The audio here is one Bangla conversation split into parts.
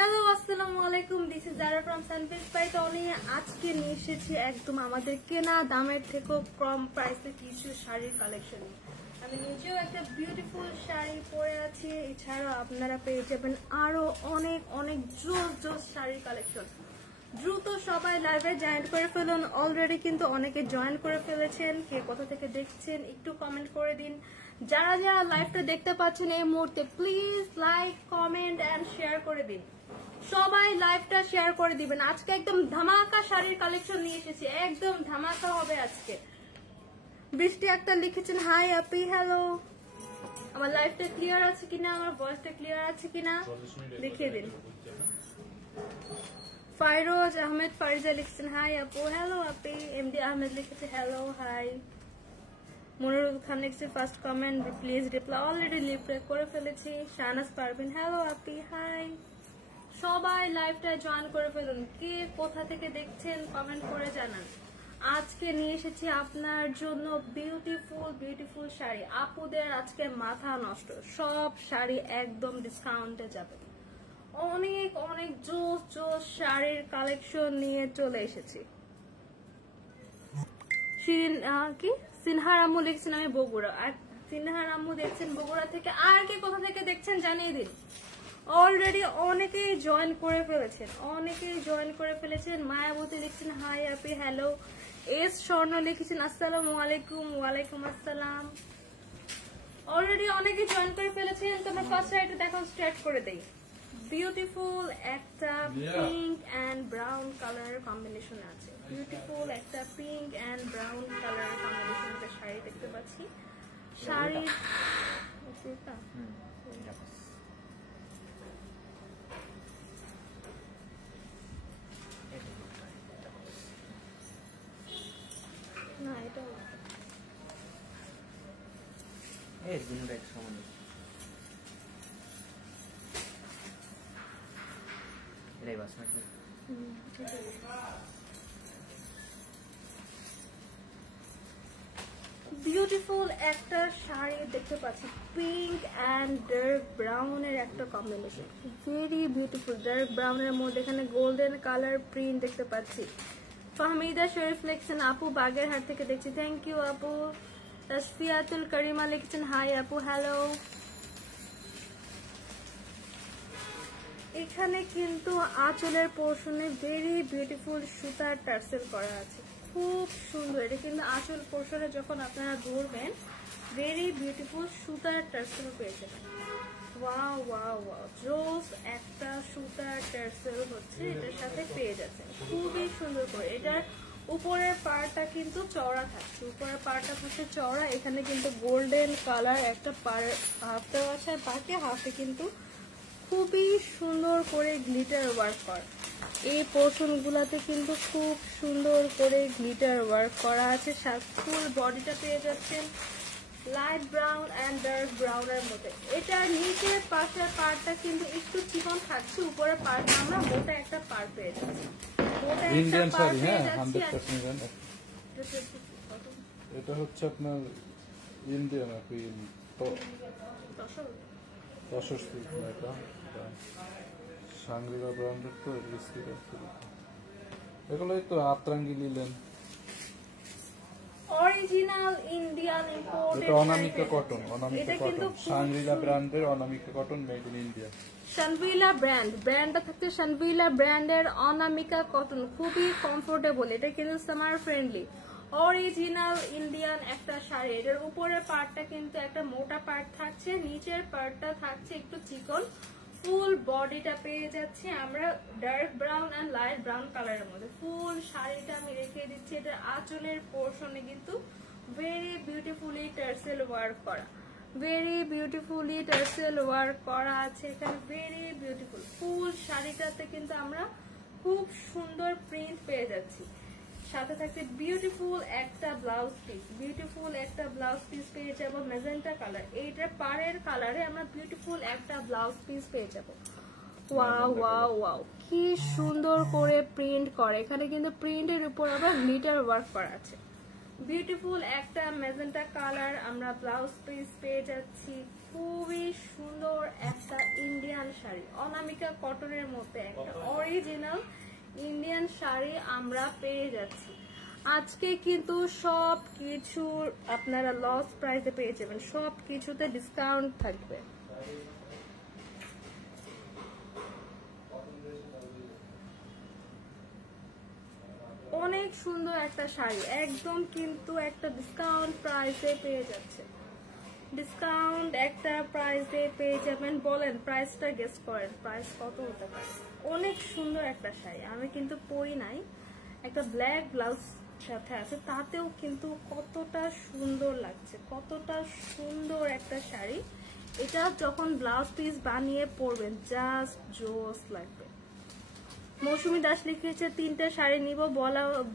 হ্যালো আসসালামু আলাইকুম, this is Zara from Sunfish by Tony. আজকে নিয়ে এসেছি একদম আমাদের কেনা দামের থেকেও কম প্রাইসে কিছু শাড়ির কালেকশন। আমি নিজেও একটা বিউটিফুল শাড়ি পরে আছি, এছাড়াও আপনারা পেয়ে যাবেন আরো অনেক অনেক জোস জোস শাড়ির কালেকশন। দ্রুত সবাই লাইভে জয়েন করে ফেলুন। অলরেডি কিন্তু অনেকে জয়েন করে ফেলেছেন। কে কোথা থেকে দেখছেন একটু কমেন্ট করে দিন। যারা যারা লাইভটা দেখতে পাচ্ছেন এই মুহূর্তে please like, comment and share করে দিন। সবাই লাইভটা শেয়ার করে দিবেন। আজকে একদম ধামাকা শাড়ির কালেকশন নিয়ে এসেছি, একদম ধামাকা হবে আজকে। বৃষ্টি একটা লিখেছেন হাই আপি, হ্যালো। আমার লাইভটা ক্লিয়ার আছে কিনা, আমার ভয়েসটা ক্লিয়ার আছে কিনা দেখিয়ে দিন। ফাইরোজ আহমেদ ফারিজা লিখছেন হাই আপু, হ্যালো আপি। এমডি আহমেদ লিখেছে হ্যালো হাই। মনিরুল খান লিখছে first comment please reply, already reply করে ফেলেছি। শাহনাজ পারভিন হ্যালো আপি হাই। সবাই লাইভটা জয়েন করে ফেলুন। কে কোথা থেকে দেখছেন কমেন্ট করে জানান। আজকে নিয়ে এসেছি আপনার জন্য বিউটিফুল বিউটিফুল শাড়ি। আপুদের আজকে মাথা নষ্ট, সব শাড়ি একদম ডিসকাউন্টে যাবে। অনেক অনেক জোস জোস শাড়ির কালেকশন নিয়ে চলে এসেছি। কি সিনহার আম্মু লিখছেন আমি বগুড়া, আর সিনহার আম্মু দেখছেন বগুড়া থেকে। আর কে কোথা থেকে দেখছেন জানিয়ে দিন। অলরেডি অনেকেই জয়েন করে ফেলেছেন, মায়াবতী লিখছেন হাই আপি হ্যালো। এস স্বর্ণ লিখেছেন আসসালামু আলাইকুম। ওয়ালাইকুম আসসালাম। অলরেডি অনেকেই জয়েন করে ফেলেছেন। তোমরা ফার্স্ট শাড়িটা দেখো, স্টার্ট করে দেই। বিউটিফুল একটা pink and brown colour combination আছে। বিউটিফুল একটা pink and brown colour combination sari দেখতে পাচ্ছি। শাড়ি না, এটা বিউটিফুল একটা শাড়ি দেখতে পাচ্ছি, পিঙ্ক এন্ড ডার্ক ব্রাউনের একটা কম্বিনেশন। Very beautiful. ডার্ক ব্রাউনের মধ্যে এখানে গোল্ডেন কালার প্রিন্ট দেখতে পাচ্ছি। ফাহমিদা শরীফ লিখছেন আপু বাগেরহাট থেকে দেখছি, থ্যাংক ইউ আপু। তাসফিয়াতুল করিমা লিখছেন হাই আপু হ্যালো। এখানে কিন্তু আঁচলের পোর্শনে ভেরি বিউটিফুল সুতার টার্সেল করা আছে, খুব সুন্দর। এটা কিন্তু আঁচল পোর্শনে যখন আপনারা ধরবেন ভেরি বিউটিফুল সুতার টার্সেল পেয়ে যাবেন। ওয়াও ওয়াও ওয়াও, জোস একটা সুতার টার্সেল হচ্ছে এটার সাথে পেয়ে যাচ্ছে, খুবই সুন্দর করে। এটার উপরের পাড়টা কিন্তু চওড়া থাকছে, উপরের পাড়টা থাকছে চওড়া। এখানে কিন্তু গোল্ডেন কালার একটা হাফ দেওয়া আছে, আর বাকি হাফে কিন্তু খুবই সুন্দর করে গ্লিটার ওয়ার্ক করা। এই পোর্শন গুলাতে কিন্তু খুব সুন্দর করে গ্লিটার ওয়ার্ক করা আছে। ফুল বডিটা পেয়ে যাচ্ছেন লাইট ব্রাউন এন্ড ডার্ক ব্রাউনের মধ্যে। এটার নিচের পাশের পার্টটা কিন্তু একটু চিকন থাকছে, উপরের পার্টটা আমরা মোটা একটা পার্ট পেয়ে যাচ্ছি। এটা হচ্ছে আপনার ইন্ডিয়ান সাংরিলা ব্র্যান্ডের তো এগুলোই তো আতরাঙ্গি নিলেন। Original Indian imported. এটা অনামিকা কটন, অনামিকা কটন, সাংরিলা ব্র্যান্ডের অনামিকা কটন, মেড ইন ইন্ডিয়া। শানভিলা ব্র্যান্ডটা থাকছে শানভিলা ব্র্যান্ডের অনামিকা কটন, খুবই কমফোর্টেবল। এটা কিন্তু সামার ফ্রেন্ডলি, অরিজিনাল ইন্ডিয়ান একটা শাড়ি। এটার উপরের পার্টটা কিন্তু একটা মোটা পার্ট থাকছে, নিচের পার্টটা থাকছে একটু চিকন। ফুল বডিটা পেয়ে যাচ্ছি আমরা dark brown and light brown কালারের মধ্যে। ফুল শাড়িটা আমি রেখে দিচ্ছি। এটার আঁচলের পোর্শনে কিন্তু ভেরি বিউটিফুলি টার্সেল ওয়ার্ক করা, ভেরি বিউটিফুলি টার্সেল ওয়ার্ক করা আছে এখানে, ভেরি বিউটিফুল। ফুল শাড়িটাতে কিন্তু আমরা খুব সুন্দর প্রিন্ট পেয়ে যাচ্ছি। সাথে থাকছে বিউটিফুল একটা ব্লাউজ পিস, বিউটিফুল একটা ব্লাউজ পিস পেয়ে যাবো ম্যাজেন্টা কালার। এইটার পাড়ের কালারে আমরা বিউটিফুল একটা ব্লাউজ পিস পেয়ে যাবো। ওয়াও ওয়াও ওয়াও, কি সুন্দর করে প্রিন্ট করে। এখানে কিন্তু প্রিন্টের উপর আবার গ্লিটার ওয়ার্ক করা আছে। বিউটিফুল একটা ম্যাজেন্টা কালার আমরা ব্লাউজ পিস পেয়ে যাচ্ছি। খুবই সুন্দর একটা ইন্ডিয়ান শাড়ি, অনামিকা অনামিকা কটনের মধ্যে একটা অরিজিনাল ইন্ডিয়ান শাড়ি আমরা পেয়ে যাচ্ছি। আজকে কিন্তু সব কিছুর আপনারা লস প্রাইসে পেয়ে যাবেন, সব কিছুতে ডিসকাউন্ট থাকবে। অনেক সুন্দর একটা শাড়ি, একদম কিন্তু একটা ডিসকাউন্ট প্রাইসে পেয়ে যাচ্ছে, ডিসকাউন্ট একটা প্রাইসে পেয়ে যাবেন। বলেন প্রাইসটা গেস করেন, প্রাইস কত হতে পারে। অনেক সুন্দর একটা শাড়ি, আমি কিন্তু পরি নাই, একটা ব্ল্যাক ব্লাউজ সাথে আছে, তাতেও কিন্তু কতটা সুন্দর লাগছে, কতটা সুন্দর একটা শাড়ি। এটা যখন ব্লাউজ পিস বানিয়ে পরবেন জাস্ট জোস লাগবে। মৌসুমী দাস লিখেছে 3টে শাড়ি নিব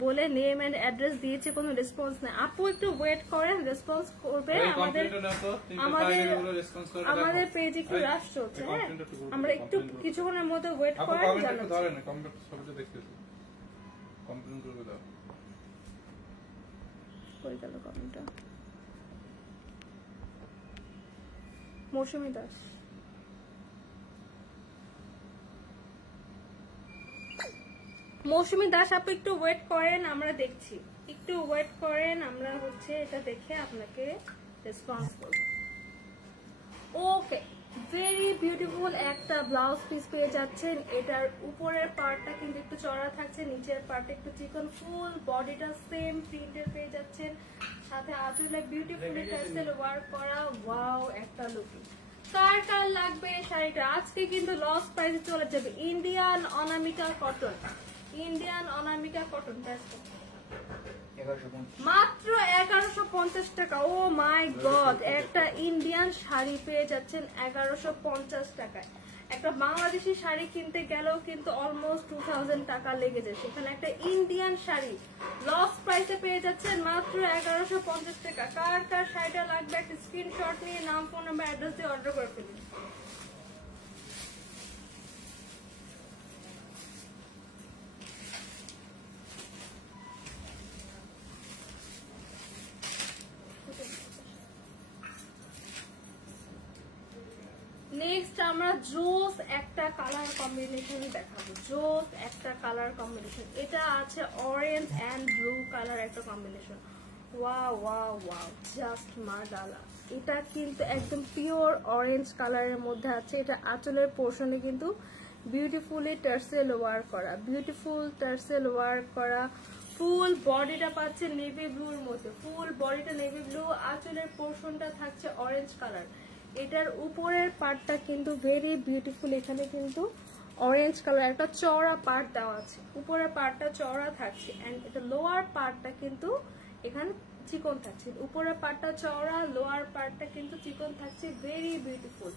বলে নেম এন্ড অ্যাড্রেস দিয়েছে, কোনো রেসপন্স নেই। আপু একটু ওয়েট করেন, রেসপন্স করবে। আমাদের পেজে একটু রাশ চলছে, হ্যাঁ আমরা একটু কিছুক্ষণের মধ্যে ওয়েট করেন। মৌসুমী দাস আপু একটু ওয়েট করেন, আমরা দেখছি, একটু ওয়েট করেন, আমরা হচ্ছে এটা দেখে আপনাকে রেসপন্স করব। ওকে, ভেরি বিউটিফুল একটা ব্লাউজ পিস পেয়ে যাচ্ছেন। এটার উপরের পার্টটা কিন্তু একটু চড়া থাকছে, নিচের পার্টটা একটু চিকন, ফুল বডিটা সেম প্রিন্টের পেয়ে যাচ্ছেন, সাথে আঁচলে বিউটিফুলি টার্সেল ওয়ার্ক করা। ওয়াও একটা লুক। কার কার লাগবে শাড়িটা? আজকে কিন্তু লস প্রাইসে চলে যাবে। Indian Anamika cotton, Indian Anamika cotton মাত্র 1150 টাকা। ও মাই গড, একটা ইন্ডিয়ান শাড়ি পেয়ে যাচ্ছেন 1150 টাকায়। একটা বাংলাদেশি শাড়ি কিনতে গেলেও কিন্তু অলমোস্ট 2000 টাকা লেগে যায়, সেখানে একটা ইন্ডিয়ান শাড়ি লস প্রাইসে পেয়ে যাচ্ছেন মাত্র 1150 টাকা। কার কার শাড়িটা লাগবে একটা স্ক্রিনশট নিয়ে নাম, ফোন নাম্বার, অ্যাড্রেস দিয়ে অর্ডার করে ফেলুন। নেক্সট আমরা জোস একটা কালার কম্বিনেশন দেখাবো, জোস একটা কালার কম্বিনেশন। এটা আছে অরেঞ্জ এন্ড ব্লু কালার একটা combination. Wow wow wow, just মাশাআল্লাহ। এটা কিন্তু একদম পিওর অরেঞ্জ কালারের মধ্যে আছে। এটা আঁচলের পোর্শনে কিন্তু বিউটিফুলি টার্সেল ওয়ার্ক করা, বিউটিফুল টার্সেল ওয়ার্ক করা। ফুল বডিটা পাচ্ছে নেভি ব্লুর মধ্যে, ফুল বডিটা নেভি ব্লু, আঁচলের পোর্শনটা থাকছে অরেঞ্জ কালার। এটার উপরের পার্টটা কিন্তু ভেরি বিউটিফুল, এখানে কিন্তু অরেঞ্জ কালার একটা চওড়া পার্ট দেওয়া আছে, উপরের পার্টটা চওড়া থাকছে এন্ড এটা লোয়ার পার্টটা কিন্তু এখানে চিকন থাকছে। উপরের পার্টটা চওড়া, লোয়ার পার্টটা কিন্তু চিকন থাকছে, ভেরি বিউটিফুল।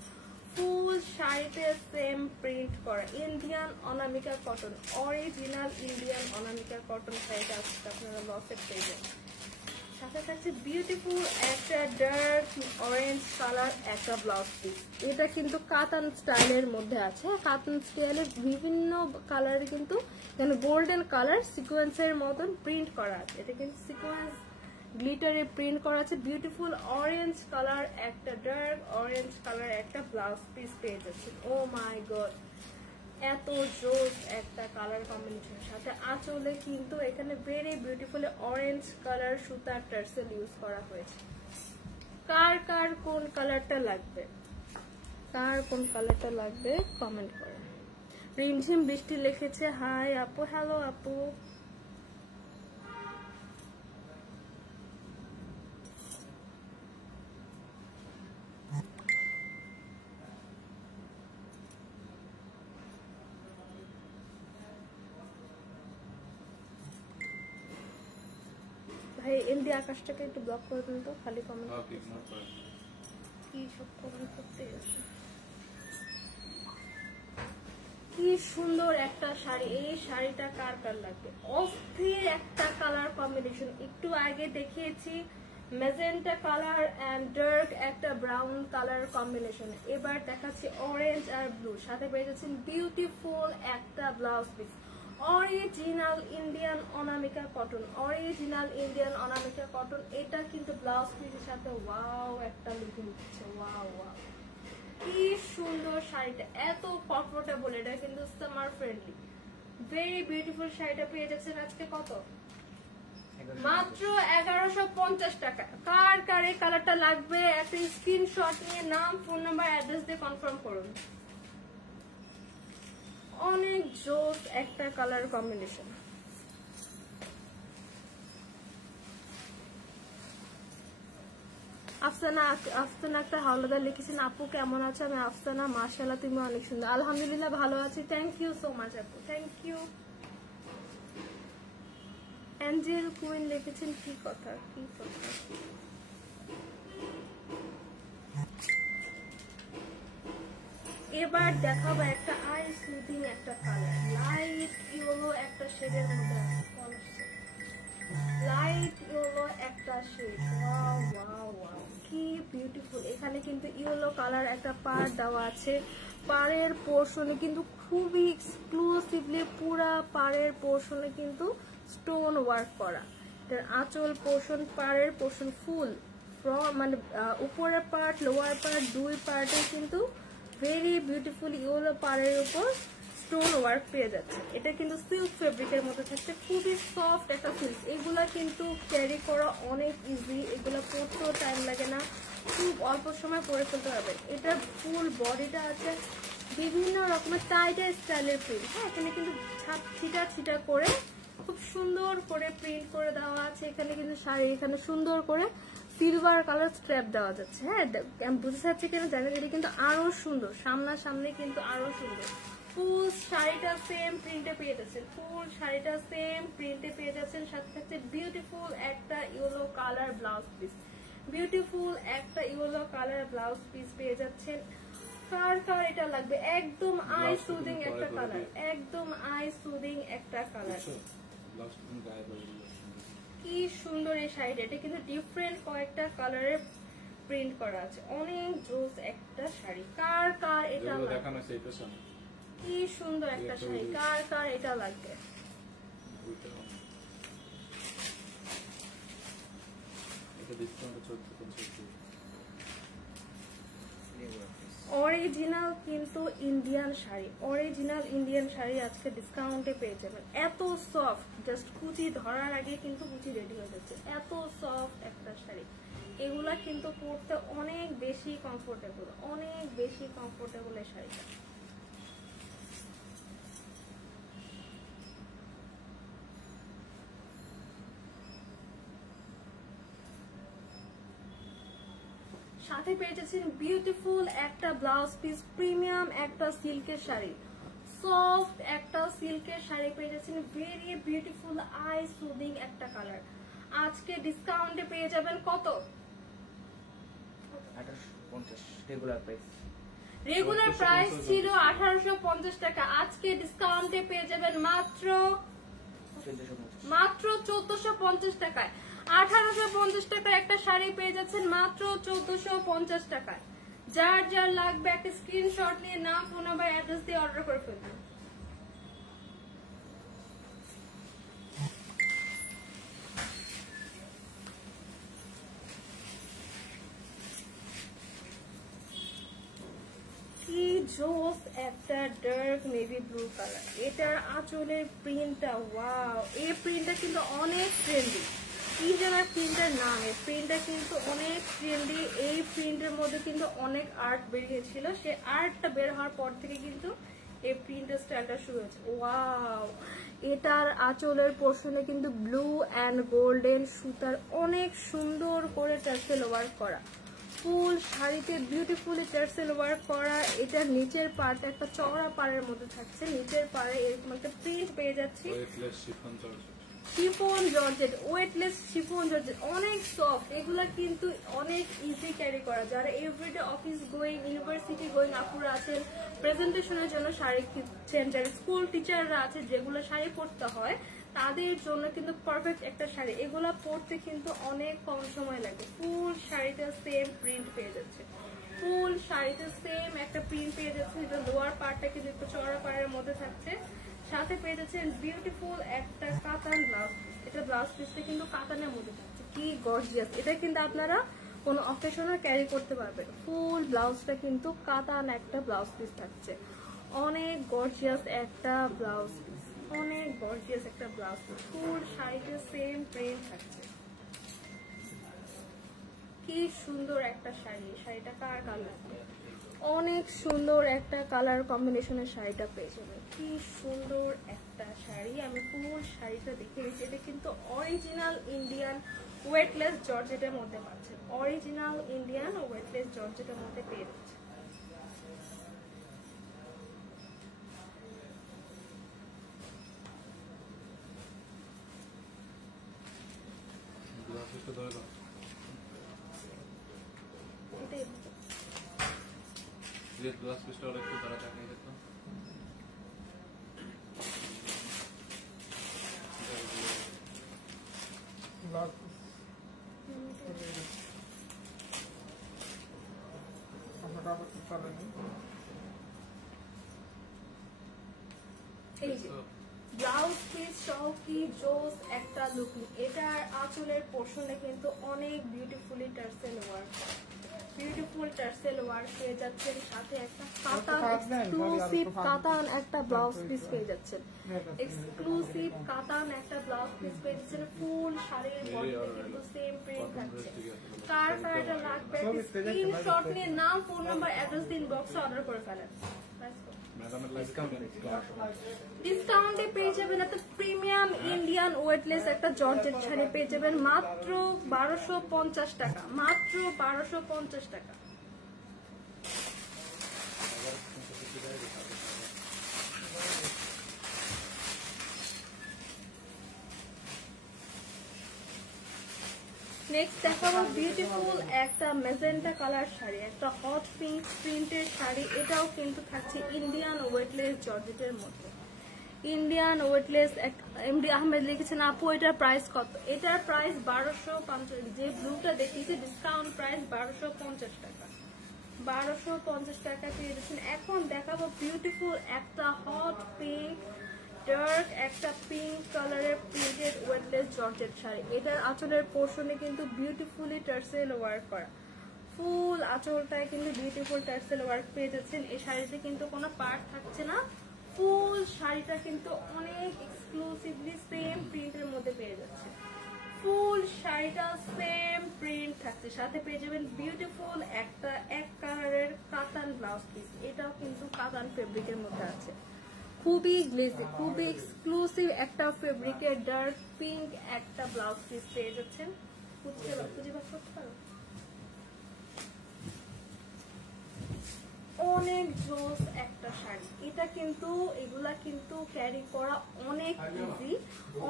ফুল শাড়িতে সেম প্রিন্ট করা Indian Anamika cotton, original Indian Anamika cotton শাড়িটা আজকে আপনারা লসেট পেয়ে যাবেন। সাথে থাকছে বিউটিফুল একটা ডার্ক অরেঞ্জ কালার একটা ব্লাউজ পিস। এটা কিন্তু কাতান স্টাইলের মধ্যে আছে, কাতান স্টাইলের বিভিন্ন কালারে কিন্তু এখানে গোল্ডেন কালার সিকোয়েন্সের মতন প্রিন্ট করা আছে। এটা কিন্তু সিকোয়েন্স গ্লিটারে প্রিন্ট করা আছে। বিউটিফুল অরেঞ্জ কালার একটা ডার্ক অরেঞ্জ কালার একটা ব্লাউজ পিস পেয়ে যাচ্ছে। ও মাই গড, এত জোস একটা কালার কম্বিনেশন। সাথে আঁচলে কিন্তু এখানে ভেরি বিউটিফুলি অরেঞ্জ কালার সুতার টার্সেল ইউজ করা হয়েছে। কার কার কোন কালারটা লাগবে, কার কোন কালারটা লাগবে কমেন্ট করেন। রিমঝিম বৃষ্টি লিখেছে হাই আপু, হ্যালো আপু। ভাই এমডি আকাশটাকে একটু ব্লক করে দিন তো, খালি কমেন্ট কি সব কমেন্ট করতে আছে। কি সুন্দর একটা শাড়ি, এই শাড়িটা কার কার লাগবে? অস্থির একটা কালার কম্বিনেশন। একটু আগে দেখিয়েছি ম্যাজেন্টা কালার এন্ড ডার্ক একটা ব্রাউন কালার কম্বিনেশন, এবার দেখাচ্ছি অরেঞ্জ আর ব্লু, সাথে পেয়ে যাচ্ছেন বিউটিফুল একটা blouse piece. Original Indian Anamika cotton, original Indian Anamika cotton. এটা কিন্তু ব্লাউজ পিসের সাথে ওয়াও একটা লুকিং দিচ্ছে, ওয়াও ওয়াও। কি সুন্দর শাড়িটা, এত কমফোর্টেবল, এটা কিন্তু সামার ফ্রেন্ডলি, ভেরি বিউটিফুল। শাড়িটা পেয়ে যাচ্ছেন আজকে কত? মাত্র 1150 টাকা। কার কার এই কালারটা লাগবে একটা স্ক্রিনশট নিয়ে নাম, ফোন নাম্বার, অ্যাড্রেস দিয়ে কনফার্ম করুন। অনেক জোস একটা কালার কম্বিনেশন। আফসানা একটা হাওলাদার লিখেছেন, আপু কেমন আছো? আমি আফসানা, মাশাআল্লাহ তুমি অনেক সুন্দর। আলহামদুলিল্লাহ ভালো আছি, থ্যাংক ইউ সো মাচ আপু, থ্যাংক ইউ। অ্যাঞ্জেল কুইন লিখেছেন, কি কথা কি কথা। এবার দেখাবো একটা আই সুদিং একটা কালার, লাইট ইয়েলো একটা শেডের মধ্যে, লাইট ইয়েলো একটা শেড। ওয়াও ওয়াও ওয়াও, কি বিউটিফুল। এখানে কিন্তু ইয়েলো কালার একটা পাড় দেওয়া আছে, পাড়ের পোর্শনে কিন্তু খুবই এক্সক্লুসিভলি পুরা পাড়ের পোর্শনে কিন্তু স্টোন ওয়ার্ক করা। এটার আঁচল পোর্শন, পাড়ের পোর্শন ফুল মানে উপরের পার্ট লোয়ার পার্ট দুই পার্টে কিন্তু ভেরি বিউটিফুল ইয়েলো পাড়ের উপর স্টোন ওয়ার্ক পেয়ে যাচ্ছে। এটা কিন্তু সিল্ক ফেব্রিকের মধ্যে থাকছে, খুবই সফট একটা সিল্ক। এগুলা কিন্তু ক্যারি করা অনেক ইজি, এগুলা পরতেও টাইম লাগে না, খুব অল্প সময় পরে ফেলতে হবে। এটার ফুল বডিটা আছে বিভিন্ন রকমের টাইটার স্টাইলের প্রিন্ট। হ্যাঁ, এখানে কিন্তু ছিটা ছিটা করে খুব সুন্দর করে প্রিন্ট করে দেওয়া আছে। এখানে কিন্তু শাড়ি এখানে সুন্দর করে সিলভার কালার স্ট্র্যাপ দেওয়া যাচ্ছে। হ্যাঁ, আমি বুঝতে চাচ্ছি কেন জানি, এটা কিন্তু আরো সুন্দর, সামনাসামনি কিন্তু আরো সুন্দর। ফুল শাড়িটা সেম প্রিন্টে পেয়ে যাচ্ছেন, ফুল শাড়িটা সেম প্রিন্টে পেয়ে যাচ্ছেন। সাথে সাথে বিউটিফুল একটা yellow colour blouse piece, beautiful একটা ইয়েলো কালার ব্লাউজ পিস পেয়ে যাচ্ছেন। কার কার এটা লাগবে? একদম আই সুদিং একটা কালার, একদম আই সুদিং একটা কালার। কি সুন্দর এই শাড়িটা, এটা কিন্তু ডিফারেন্ট কয়েকটা কালারের প্রিন্ট করা আছে, অনেক জোস একটা শাড়ি। কার কার এটা লাগবে? কি সুন্দর একটা শাড়ি, কার কার এটা লাগবে? অরিজিনাল কিন্তু Indian sari, original Indian sari আজকে ডিসকাউন্টে পেয়ে যাবেন। এত সফট, জাস্ট কুচি ধরার আগে কিন্তু কুচি রেডি হয়ে যাচ্ছে, এত সফট একটা শাড়ি। এগুলা কিন্তু পরতে অনেক বেশি কমফোর্টেবল, অনেক বেশি কমফোর্টেবল এই শাড়িটা। সাথে পেয়ে যাচ্ছেন বিউটিফুল একটা ব্লাউজ পিস, প্রিমিয়াম একটা সিল্কের শাড়ি, সফট একটা সিল্কের শাড়ি পেয়ে যাচ্ছেন, ভেরি বিউটিফুল আই সুদিং একটা কালার। আজকে ডিসকাউন্টে পেয়ে যাবেন কত? 1850 রেগুলার প্রাইস। রেগুলার প্রাইস ছিল 1850 টাকা, আজকে ডিসকাউন্টে পেয়ে যাবেন মাত্র 1450 টাকায়। 1850 টাকার একটা শাড়ি পেয়ে যাচ্ছেন মাত্র 1450 টাকায়। যার যার লাগবে একটা স্ক্রিনশট নিয়ে নাম, ফোন নাম্বার, অ্যাড্রেস দিয়ে অর্ডার করে ফেলবেন। কি জোস একটা ডার্ক নেভি ব্লু কালার, এটার আঁচলের প্রিন্টটা ওয়াও, এই প্রিন্টটা কিন্তু অনেক ট্রেন্ডি। কি যেন প্রিন্টের নাম, এই প্রিন্টটা কিন্তু অনেক ট্রেন্ডি। এই প্রিন্টের মধ্যে কিন্তু অনেক আর্ট বেরিয়েছিল, সে আর্টটা বের হওয়ার পর থেকে কিন্তু এই প্রিন্টের স্টাইলটা শুরু হয়েছে। ওয়াও, এটার আঁচলের পোর্শনে কিন্তু ব্লু অ্যান্ড গোল্ডেন সুতার অনেক সুন্দর করে টার্সেল ওয়ার্ক করা, ফুল শাড়িতে বিউটিফুলি টার্সেল ওয়ার্ক করা। এটার নিচের পার্ট একটা চওড়া পাড়ের মধ্যে থাকছে, নিচের পাড়ে এরকম একটা প্রিন্ট পেয়ে যাচ্ছি, chiffon georgette, weightless chiffon georgette, অনেক সফট। এগুলা কিন্তু অনেক ইজি ক্যারি করা, যারা everyday office going, university going আপুরা আছেন, প্রেজেন্টেশনের জন্য শাড়ি কিনছেন, যারা স্কুল টিচাররা আছে যেগুলো শাড়ি পরতে হয় তাদের জন্য কিন্তু পারফেক্ট একটা শাড়ি। এগুলা পরতে কিন্তু অনেক কম সময় লাগে। ফুল শাড়িটা সেম প্রিন্ট পেয়ে যাচ্ছে, ফুল শাড়িতে সেম একটা প্রিন্ট পেয়ে যাচ্ছে, যেটা লোয়ার পার্টটা কিন্তু একটু চওড়া পাড়ের মধ্যে থাকছে। সাথে পেয়ে যাচ্ছেন বিউটিফুল একটা কাতান ব্লাউজ পিস, এটা ব্লাউজ পিসটা কিন্তু কাতানের মধ্যে থাকছে, কি গর্জিয়াস। এটা কিন্তু আপনারা কোনো অকেশনে ক্যারি করতে পারবেন। ফুল ব্লাউজটা কিন্তু কাতান একটা ব্লাউজ পিস থাকছে, অনেক গর্জিয়াস একটা ব্লাউজ পিস, অনেক গর্জিয়াস একটা ব্লাউজ পিস। ফুল শাড়িতে সেম প্রিন্ট থাকছে। কি সুন্দর একটা শাড়ি, শাড়িটা কার কালার, অনেক সুন্দর একটা কালার কম্বিনেশনের শাড়িটা পেয়ে যাবেন। কি সুন্দর একটা শাড়ি, আমি ফুল শাড়িটা দেখে নিচ্ছি। এটা কিন্তু অরিজিনাল ইন্ডিয়ান ওয়েটলেস জর্জেটের মধ্যে পাচ্ছেন, অরিজিনাল ইন্ডিয়ান ওয়েটলেস জর্জেটের মধ্যে পেয়ে যাচ্ছে। এই যে ব্লাউজ পিস সহ কি জোস একটা লুক। এটার আঁচলের পোর্শনে কিন্তু অনেক beautifully tassel work, beautiful tassel work পেয়ে যাচ্ছেন, সাথে একটা কাতান এক্সক্লুসিভ কাতান একটা ব্লাউজ পিস পেয়ে যাচ্ছেন, এক্সক্লুসিভ কাতান একটা ব্লাউজ পিস পেয়ে যাচ্ছেন। ফুল শাড়ির বডিতে কিন্তু সেম প্রিন্ট থাকছে। কার শাড়িটা লাগবে স্ক্রিনশট নিয়ে নাম, ফোন নাম্বার, অ্যাড্রেস দিন, বক্সে অর্ডার করে ফেলেন। ডিসকাউন্টে পেয়ে যাবেন একটা প্রিমিয়াম ইন্ডিয়ান ওয়েটলেস একটা জর্জেট শাড়ি পেয়ে যাবেন মাত্র 1250 টাকা, মাত্র 1250 টাকা। নেক্সট দেখাবো বিউটিফুল একটা মেজেন্টা কালার শাড়ি, একটা হট পিঙ্ক প্রিন্টের শাড়ি। এটাও কিন্তু থাকছে ইন্ডিয়ান ওয়েটলেস জর্জেটের মধ্যে, ইন্ডিয়ান ওয়েটলেস। এমডি আহমেদ লিখেছেন আপু এটার প্রাইস কত? এটার প্রাইস 1250, যে ব্লুটা দেখিয়েছি ডিসকাউন্ট প্রাইস 1250 টাকা, 1250 টাকা পেয়ে যাচ্ছেন। এখন দেখাবো বিউটিফুল একটা হট পিঙ্ক, ডার্ক একটা পিঙ্ক কালারের প্রিন্টেড ওয়েটলেস জর্জেট শাড়ি। এটার আঁচলের পোর্শনে কিন্তু বিউটিফুলি টার্সেল ওয়ার্ক করা, ফুল আঁচলটায় কিন্তু বিউটিফুল টার্সেল ওয়ার্ক পেয়ে যাচ্ছেন। এই শাড়িতে কিন্তু কোনো পার্ট থাকছে না, ফুল শাড়িটা কিন্তু অনেক এক্সক্লুসিভলি সেম প্রিন্টের মধ্যে পেয়ে যাচ্ছে। ফুল শাড়িটা সেম প্রিন্ট থাকছে, সাথে পেয়ে যাবেন বিউটিফুল একটা এক কালারের কাতান ব্লাউজ পিস। এটাও কিন্তু কাতান ফেব্রিকের মধ্যে আছে, খুবই গ্লেজি, খুবই এক্সক্লুসিভ একটা ফেব্রিকের ডার্ক পিঙ্ক একটা ব্লাউজ পিস পেয়ে যাচ্ছেন। খুঁজে বার করতে পারো, অনেক জোস একটা শাড়ি। এটা কিন্তু এগুলা কিন্তু ক্যারি করা অনেক ইজি,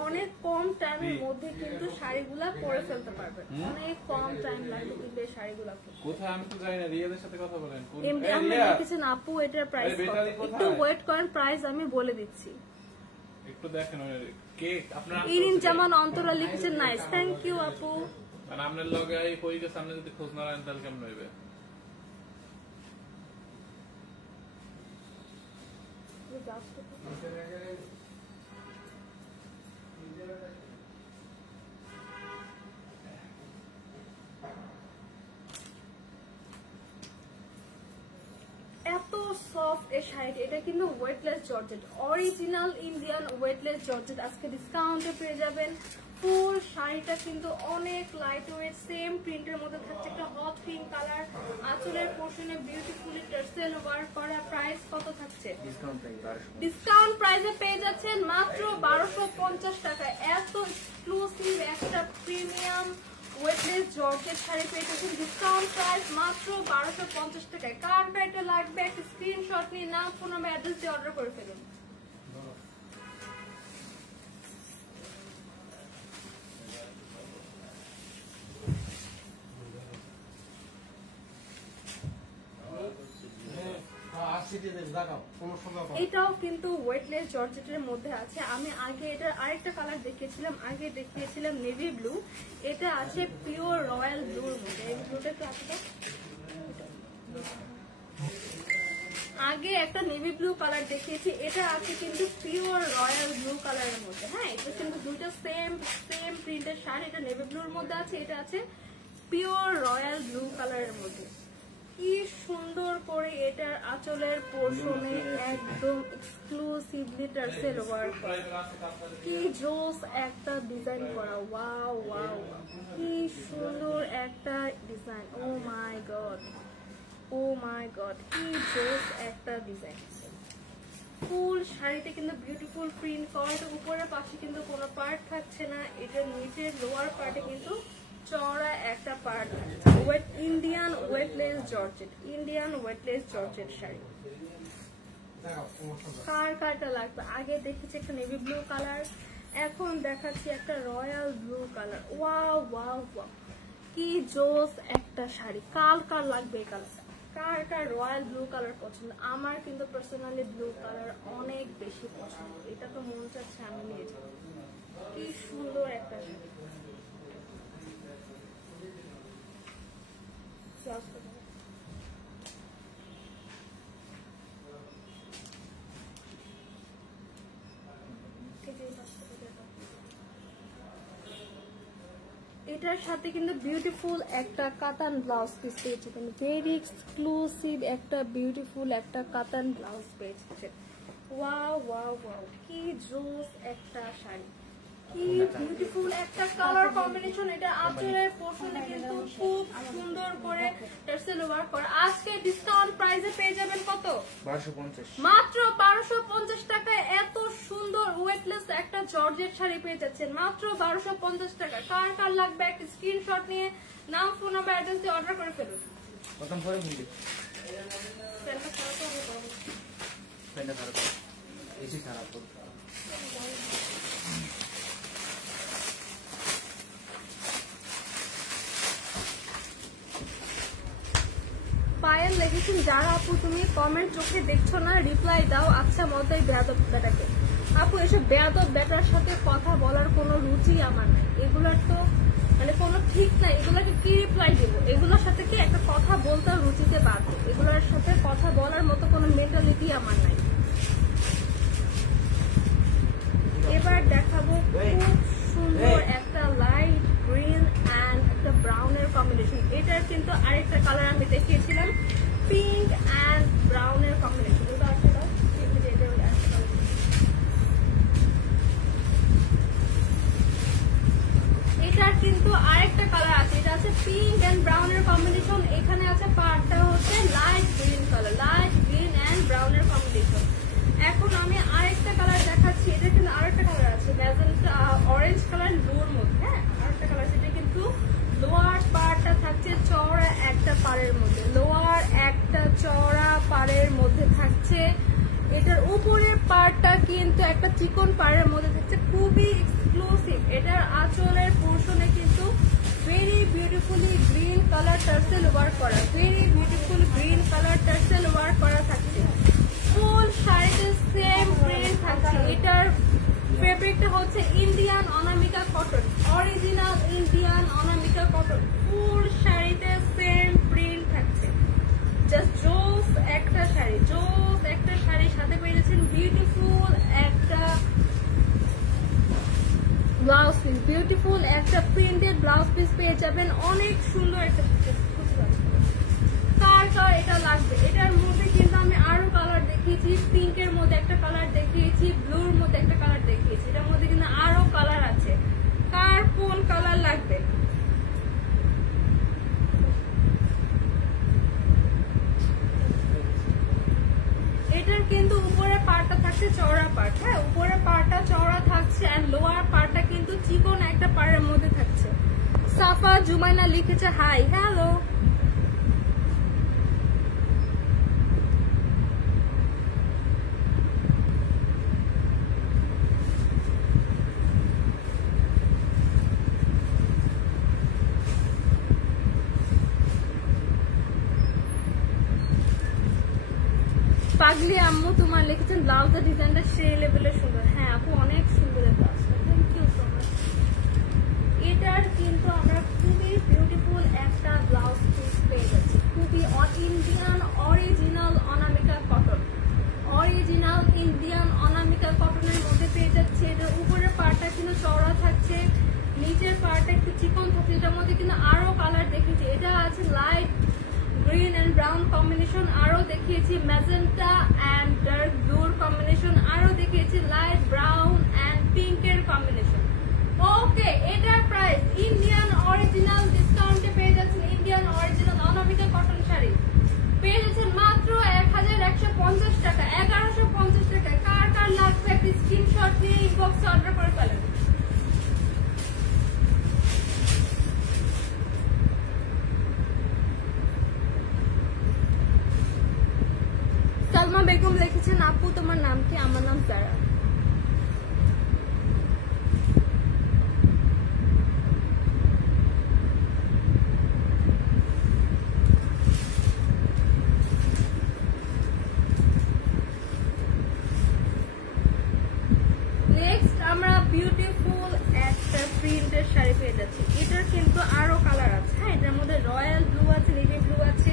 অনেক কম টাইমের মধ্যে কিন্তু শাড়িগুলা পরে ফেলতে পারবেন, অনেক কম টাইম লাগবে কিন্তু এই শাড়িগুলা। কোথায় আমি তো জানি না, রিয়াদের সাথে কথা বলেন। এমডি আহমেদ লিখেছেন আপু এটার প্রাইস কত? একটু ওয়েট করেন, প্রাইস আমি বলে দিচ্ছি। একটু দেখেন কে আপনারা। ইরিন জামান অন্তরা লিখেছেন নাইস, থ্যাংক ইউ আপু। মানে আপনার লগে এই কইকে সামনে যদি খোঁজ না রাখেন তাহলে কেমন হইবে? এত সফট এই শাড়িটা, এটা কিন্তু weightless georgette, original Indian weightless georgette. আজকে ডিসকাউন্টে পেয়ে যাবেন। ফুল শাড়িটা কিন্তু অনেক লাইট ওয়েট, সেম প্রিন্টের মধ্যে থাকছে, একটা হট পিঙ্ক কালার, আঁচলের পোর্শনে বিউটিফুলি টার্সেল ওয়ার্ক করা। প্রাইস কত থাকছে? ডিসকাউন্ট প্রাইসে পেয়ে যাচ্ছেন মাত্র 1250 টাকায়। এত এক্সক্লুসিভ একটা প্রিমিয়াম ওয়েটলেস জর্জেট শাড়ি পেয়ে যাচ্ছেন ডিসকাউন্ট প্রাইস মাত্র 1250 টাকায়। কারটা এটা লাগবে একটা স্ক্রিনশট নিয়ে নাম, ফোন নাম্বার, অ্যাড্রেস দিয়ে অর্ডার করে ফেলুন। এটাও কিন্তু ওয়েটলেস জর্জেটের মধ্যে আছে। আমি আগে এটার আরেকটা কালার দেখিয়েছিলাম, আগে দেখিয়েছিলাম নেভি ব্লু, এটা আছে পিওর রয়্যাল ব্লুর মধ্যে। এই ব্লুটা একটু আছে, আগে একটা নেভি ব্লু কালার দেখিয়েছি, এটা আছে কিন্তু পিওর রয়্যাল ব্লু কালারের মধ্যে। হ্যাঁ, এটা কিন্তু দুইটা সেম প্রিন্টের শাড়ি, এটা নেভি ব্লুর মধ্যে আছে, এটা আছে পিওর রয়্যাল ব্লু কালারের মধ্যে। কি সুন্দর করে এটার আঁচলের পোর্শনে একদম এক্সক্লুসিভলি টার্সেল ওয়ার্ক, কি জোস একটা ডিজাইন করা। ওয়াও ওয়াও, কি সুন্দর একটা ডিজাইন। ও মাই গড, ও মাই গড, কি জোস একটা ডিজাইন। ফুল শাড়িতে কিন্তু বিউটিফুল প্রিন্ট করা, উপরের পাশে কিন্তু কোনো পার্ট থাকছে না, এটার নিচের লোয়ার পার্টে কিন্তু চওড়া একটা পার্ট থাকছে। Indian weightless georgette, Indian weightless georgette sari. কার কারটা লাগবে? আগে দেখেছি একটা নেভি ব্লু কালার, এখন দেখাচ্ছি একটা royal blue colour. Wow wow wow, কি জোস একটা শাড়ি। কার কার লাগবে এই কালারটা? কার কার রয়্যাল ব্লু কালার পছন্দ? আমার কিন্তু পার্সোনালি ব্লু কালার অনেক বেশি পছন্দ, এটা তো মন চাচ্ছে আমি নিয়ে যাব। কি সুন্দর একটা শাড়ি। এটার সাথে কিন্তু বিউটিফুল একটা কাতান ব্লাউজ পিস পেয়েছে, কিন্তু ভেরি এক্সক্লুসিভ একটা বিউটিফুল একটা কাতান ব্লাউজ পেয়েছে। ওয়াও ওয়াও ওয়াও, কি জোস একটা শাড়ি, কি বিউটিফুল একটা কালার কম্বিনেশন। এটা আঁচলের পোর্শনে কিন্তু খুব সুন্দর করে টার্সেল ওয়ার্ক করা। আজকে ডিসকাউন্ট প্রাইসে পেয়ে যাবেন কত? 1250, মাত্র 1250 টাকায় এত সুন্দর ওয়েটলেস একটা জর্জেট শাড়ি পেয়ে যাচ্ছেন মাত্র 1250 টাকা। কার কার লাগবে একটা স্ক্রিনশট নিয়ে নাম, ফোন নাম্বার, অ্যাড্রেস দিয়ে অর্ডার করে ফেলুন। প্রথম করে মিলি ফ্রেন্ডটা খারাপ হবে, ফ্রেন্ডে খারাপ, এসি খারাপ। পায়েল লিখেছেন, যারা আপু তুমি কমেন্ট চোখে দেখছো না রিপ্লাই দাও। আচ্ছা মতাই বেয়াদব বেটাকে। আপু এসব বেয়াদব বেটার সাথে কথা বলার কোনো রুচি আমার নাই, এগুলার তো মানে কোনো ঠিক নাই, এগুলাকে কি রিপ্লাই দেবো? এগুলোর সাথে কি একটা কথা বলতে রুচিতে বাধ্য, এগুলোর সাথে কথা বলার মতো কোনো মেন্টালিটি আমার নাই। এবার দেখাবো খুব সুন্দর একটা লাইট গ্রিন অ্যান্ড একটা ব্রাউনের কম্বিনেশন। এটার কিন্তু আরেকটা কালার আমি দেখিয়েছিলাম, পিঙ্ক অ্যান্ড ব্রাউনের কম্বিনেশন। এটার কিন্তু আরেকটা কালার আছে, এটা আছে পিঙ্ক অ্যান্ড ব্রাউনের কম্বিনেশন। এখানে আছে পার্টটা হচ্ছে light green colour, light green and ব্রাউনের কম্বিনেশন। এখন আমি আরেকটা কালার দেখাচ্ছি, এটা কিন্তু আরেকটা কালার আছে ম্যাজেন্টা অরেঞ্জ কালার ব্লুর মধ্যে। হ্যাঁ আরেকটা কালার আছে, এটা কিন্তু লোয়ার পার্টটা থাকছে চওড়া একটা পাড়ের মধ্যে, লোয়ার একটা চওড়া পাড়ের মধ্যে থাকছে। এটার উপরের পার্টটা কিন্তু একটা চিকন পাড়ের মধ্যে থাকছে, খুবই এক্সক্লুসিভ। এটার আঁচলের পোর্শনে কিন্তু very beautifully green colour tassel work করা, very beautiful green colour tassel work করা থাকছে। ফুল শাড়িতে সেম প্রিন্ট থাকছে। এটার ফেব্রিকটা হচ্ছে Indian Anamika cotton, original Indian Anamika cotton. ফুল শাড়িতে সেম প্রিন্ট থাকছে। জাস্ট জোস একটা শাড়ি, জোস একটা শাড়ির সাথে পেয়েছেন বিউটিফুল একটা ব্লাউজ পিস, বিউটিফুল একটা প্রিন্টেড ব্লাউজ পিস পেয়ে যাবেন। অনেক সুন্দর একটা কার কার এটা লাগবে? এটার মধ্যে কিন্তু আমি আরো কালার দেখিয়েছি, পিঙ্কের মধ্যে একটা কালার দেখিয়েছি, ব্লুর মধ্যে একটা কালার দেখিয়েছি, এটার মধ্যে কিন্তু আরো কালার আছে। কার কোন কালার লাগবে? এটার কিন্তু উপরের পার্টটা থাকছে চওড়া পার্ট, হ্যাঁ উপরের পার্টটা চওড়া থাকছে এন্ড লোয়ার পার্টটা কিন্তু চিকন একটা পাড়ের মধ্যে থাকছে। সাফা জুমাইনা লিখেছে হাই, হ্যালো। পাগলি আম্মু তোমার লিখেছেন ব্লাউজের ডিজাইনটা সেই লেভেলের সুন্দর। হ্যাঁ আপু অনেক সুন্দর ব্লাউজটা, থ্যাংক ইউ সো মাচ। এটার কিন্তু আমরা খুবই বিউটিফুল একটা ব্লাউজ পিস পেয়ে যাচ্ছি, খুবই Indian original Anamika cotton, original Indian অনামিকা কটনের মধ্যে পেয়ে যাচ্ছে। এটার উপরের পার্টটা কিন্তু চওড়া থাকছে, নিচের পার্ট পার্টটা একটু চিকন থাকে, এটার মধ্যে কিন্তু আরো কালার দেখেছি। এটা আছে light green and brown combination, আরো দেখিয়েছি ম্যাজেন্টা এন্ড ডার্ক ব্লুর কম্বিনেশন, আরো দেখিয়েছি লাইট ব্রাউন এন্ড পিঙ্কের কম্বিনেশন। ওকে, এটার প্রাইস ইন্ডিয়ান অরিজিনাল ডিসকাউন্টে পেয়ে যাচ্ছেন। Indian original Anamika cotton sari পেয়ে যাচ্ছেন মাত্র 1150 টাকা, 1150 টাকা। কার কার লাগবে একটা স্ক্রিনশট নিয়ে ইনবক্সে অর্ডার করে ফেলেন। সালমা বেগম লিখেছেন, আপু তোমার নাম কি? আমার নাম জারা। নেক্সট আমরা বিউটিফুল একটা প্রিন্টের শাড়ি পেয়ে যাচ্ছি। এটার কিন্তু আরো কালার আছে। হ্যাঁ, এটার মধ্যে রয়্যাল ব্লু আছে, নেভি ব্লু আছে।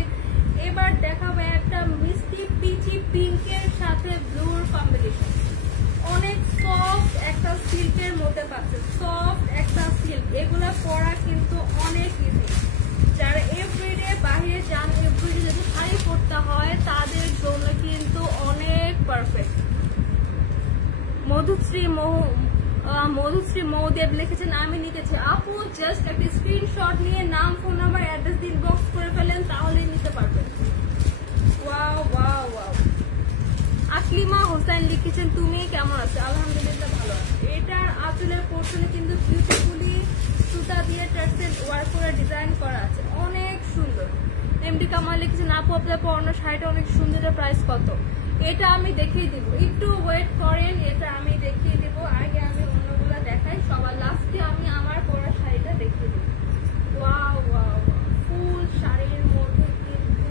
এবার দেখাবো একটা মিষ্টি পিচি পিঙ্কের সাথে ব্লুর কম্বিনেশন। অনেক সফট একটা সিল্কের মধ্যে পাচ্ছে, সফট একটা সিল্ক। এগুলো পরা কিন্তু অনেক ইজি। যারা এভরিডে বাইরে যান, এভরিডে যদি শাড়ি পরতে হয় তাদের জন্য কিন্তু অনেক পারফেক্ট। মধুশ্রী মৌদেব লিখেছেন, আমি নিতেছি। আপু জাস্ট একটা স্ক্রিনশট নিয়ে নাম, ফোন নাম্বার, অ্যাড্রেস দিয়ে ইনবক্স করে ফেলেন, তাহলেই নিতে পারবেন। Wow wow wow. Aklima Hossain লিখেছেন, তুমি কেমন আছো? আলহামদুলিল্লাহ ভালো আছি। এটার আঁচলের পোর্শনে কিন্তু বিউটিফুলি সুতা দিয়ে টার্সেল ওয়ার্ক করে ডিজাইন করা আছে, অনেক সুন্দর। এমডি কামাল লিখেছেন, আপু আপনার পরানো শাড়িটা অনেক সুন্দর, প্রাইস কত? এটা আমি দেখিয়ে দিব, একটু ওয়েট করেন, এটা আমি দেখিয়ে দিব। আগে আমি অন্যগুলো দেখাই, সবার লাস্টে আমি আমার পরা শাড়িটা দেখিয়ে দিব। ওয়াও ওয়াও, ফুল শাড়ির মধ্যে কিন্তু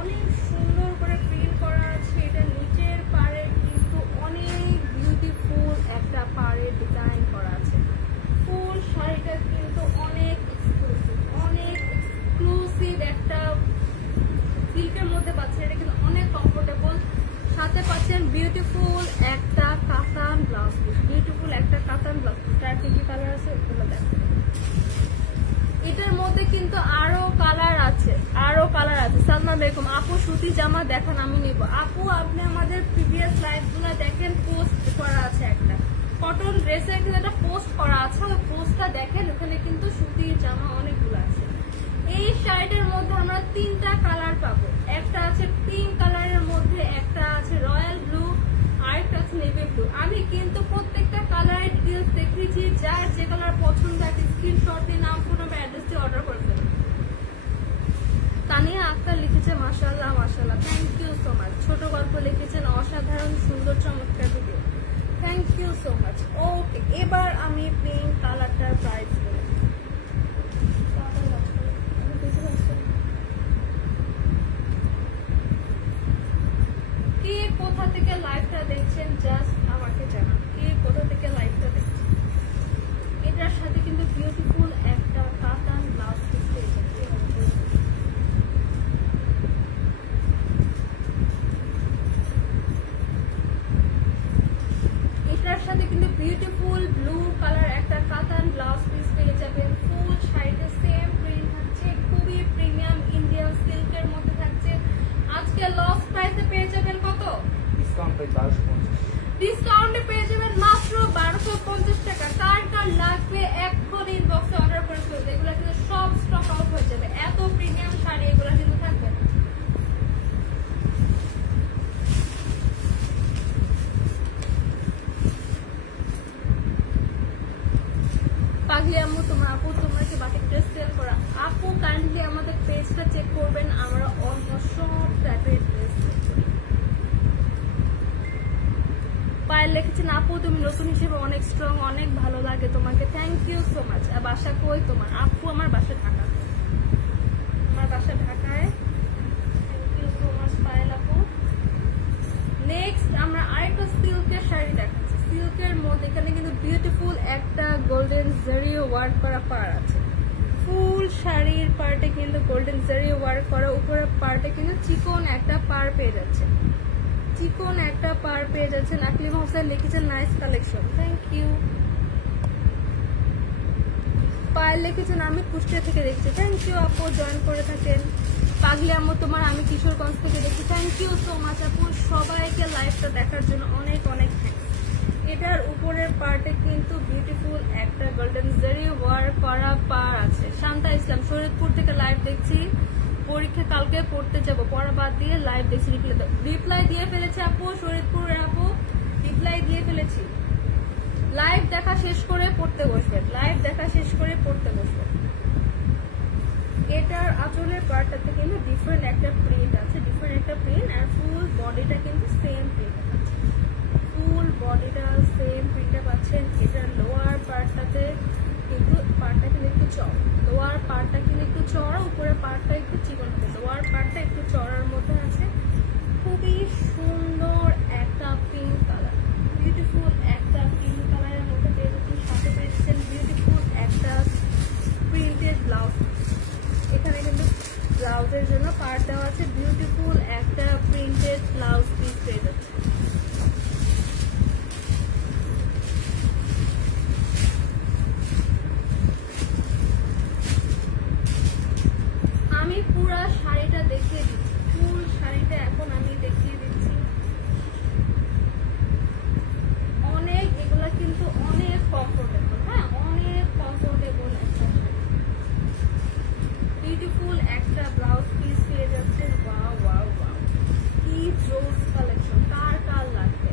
অনেক সুন্দর করে প্রিন্ট করা আছে। এটা নিচের পাড়ে কিন্তু অনেক বিউটিফুল একটা পাড়ে ডিজাইন করা আছে। ফুল শাড়িটা কিন্তু অনেক এক্সক্লুসিভ একটা সিল্কের মধ্যে পাচ্ছেন। এটা কিন্তু অনেক কমফোর্টেবল। সাথে পাচ্ছেন বিউটিফুল একটা কাতান ব্লাউজ পিস, বিউটিফুল একটা কাতান ব্লাউজ পিস। তার কি কি কালার আছে ওগুলো দেখেন। এটার মধ্যে কিন্তু আরো কালার আছে, আরো কালার আছে। সালমা বেগম, আপু সুতি জামা দেখান, আমি নিব। আপু আপনি আমাদের প্রিভিয়াস লাইভগুলো দেখেন, পোস্ট করা আছে একটা কটন ড্রেসের কিন্তু একটা পোস্ট করা আছে, ওই পোস্টটা দেখেন, ওখানে কিন্তু সুতির জামা অনেকগুলো আছে। এই শাড়িটার মধ্যে আমরা 3টা কালার পাবো। একটা আছে পিঙ্ক কালারের মধ্যে, একটা আছে রয়্যাল ব্লু, আরেকটা আছে নেভি ব্লু। আমি কিন্তু প্রত্যেকটা কালারের ডিটেলস দেখিয়েছি। যার যে কালার পছন্দ একটা স্ক্রিনশট দিয়ে নাম, ফোন নাম্বার, অ্যাড্রেস দিয়ে অর্ডার করে ফেলুন। তানিয়া আক্তার লিখেছে, মাশাআল্লাহ মাশাআল্লাহ, থ্যাংক ইউ সো মাচ। ছোট গল্প লিখেছেন, অসাধারণ সুন্দর চমৎকার video, thank you so much. Okay, এবার আমি পিঙ্ক কালারটার প্রাইস বলি। কে কোথা থেকে লাইভটা দেখছেন জাস্ট আমাকে জানান, কে কোথা থেকে লাইভটা দেখছেন। এটার সাথে কিন্তু বিউটিফুল একটা কাতান ব্লাউজ পিস পেয়ে যাচ্ছে। এটার সাথে কিন্তু বিউটিফুল ব্লু কালার একটা কাতান ব্লাউজ পিস পেয়ে যাবেন। ফুল শাড়িতে সেম প্রিন্ট থাকছে, খুবই প্রিমিয়াম ইন্ডিয়ান সিল্কের মধ্যে থাকছে। আজকে লস প্রাইসে পেয়ে যাবেন কত? ডিসকাউন্টে পেয়ে যাবেন মাত্র 1250 টাকা। কার কার লাগবে এখন ইনবক্সে অর্ডার করে ফেলবে। এগুলো কিন্তু সব স্টক আউট হয়ে যাবে, এত প্রিমিয়াম শাড়ি এগুলো কিন্তু থাকবে না। পাগলি আম্মু, তোমার আপু তোমরা কি বাটিক ড্রেস সেল করা? আপু কাইন্ডলি আমাদের পেজটা চেক করবেন, আমরা অলমোস্ট সব টাইপের ড্রেস সেল করি। পায়েল লিখেছেন, আপু তুমি নতুন হিসেবে অনেক স্ট্রং, অনেক ভালো লাগে তোমাকে, থ্যাংক ইউ সো মাচ। বাসা কই তোমার? আপু আমার বাসা ঢাকা, আমার বাসা ঢাকায়। Thank you so much Payel আপু। নেক্সট আমরা আরেকটা সিল্কের শাড়ি দেখাচ্ছি। সিল্কের মধ্যে এখানে কিন্তু বিউটিফুল একটা গোল্ডেন জারি ওয়ার্ক করা পাড় আছে। ফুল শাড়ির পার্টে কিন্তু গোল্ডেন জারি ওয়ার্ক করা, উপরের পার্টে কিন্তু চিকন একটা পাড় পেয়ে যাচ্ছে, চিকন একটা পাড় পেয়ে যাচ্ছেন। আকলিমা হোসেন লিখেছেন, nice collection, thank you. Payel লিখেছেন আমি কুষ্টিয়া থেকে দেখছি, থ্যাংক ইউ আপু জয়েন করে থাকেন। পাগলি আম্মু তোমার আমি কিশোরগঞ্জ থেকে দেখছি, থ্যাংক ইউ সো মাচ আপু, সবাইকে লাইভটা দেখার জন্য অনেক অনেক থ্যাংকস। এটার উপরের পার্টে কিন্তু বিউটিফুল একটা গোল্ডেন জারি ওয়ার্ক করা পার আছে। শান্তা ইসলাম শরীয়তপুর থেকে লাইভ দেখছি, পরীক্ষা কালকে পড়তে যাব, পড়া বাদ দিয়ে লাইভ দেখছি। রিপ্লাই দিয়ে ফেলেছে আপু, শরীয়তপুরের আপু রিপ্লাই দিয়ে ফেলেছি। লাইভ দেখা শেষ করে পড়তে বসবেন, লাইভ দেখা শেষ করে পড়তে বসবেন। এটার আঁচলের পার্টটাতে কিন্তু ডিফারেন্ট একটা প্রিন্ট আছে, ডিফারেন্ট একটা প্রিন্ট, আর ফুল বডিটা কিন্তু সেম প্রিন্ট আছে, ফুল বডিটা সেম প্রিন্টে পাচ্ছেন। এটার লোয়ার পার্টটাতে কিন্তু পার্টটা কিন্তু একটু চড়া, লোয়ার পার্টটা কিন্তু একটু চড়া, উপরের পার্টটা একটু চিকন হবে। লোয়ার পার্টটা একটু চড়ার মধ্যে আছে, খুবই সুন্দর একটা পিঙ্ক কালার, বিউটিফুল একটা পিঙ্ক কালারের মধ্যে পেয়েছেন। সাথে পেয়েছেন বিউটিফুল একটা প্রিন্টেড ব্লাউজ। এখানে কিন্তু ব্লাউজের জন্য পার্ট দেওয়া আছে, বিউটিফুল একটা প্রিন্টেড ব্লাউজ পিস পেয়ে যাচ্ছে। আমি পুরা শাড়িটা দেখিয়ে দিচ্ছি, ফুল শাড়িটা এখন আমি দেখিয়ে দিচ্ছি। অনেক এগুলা কিন্তু অনেক কমফোর্টেবল, হ্যাঁ অনেক কমফোর্টেবল একটা শাড়ি, বিউটিফুল একটা ব্লাউজ পিস পেয়ে যাচ্ছে। ওয়াও ওয়াও ওয়াও, কি জোস কালেকশন, কার কার লাগবে।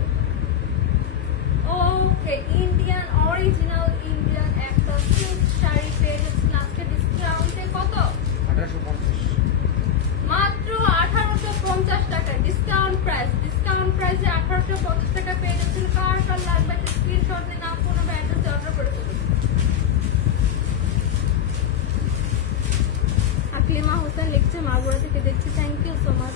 ওকে, ইন্ডিয়ান অরিজিনাল ইন্ডিয়ান একটা সিল্ক শাড়ি পেয়ে যাচ্ছেন আজকে ডিসকাউন্টে কত? 1850, মাত্র 1850 টাকা ডিসকাউন্ট প্রাইস। ডিসকাউন্ট প্রাইসে 1850 টাকা পেয়ে যাচ্ছেন। কার কার লাগবে স্ক্রিনশট দিয়ে নাম ফোন নাম্বার অ্যাড্রেসে অর্ডার করে ফেলুন। আকলিমা হোসেন লিখছে মাগুরা থেকে দেখছি, থ্যাংক ইউ সো মাচ।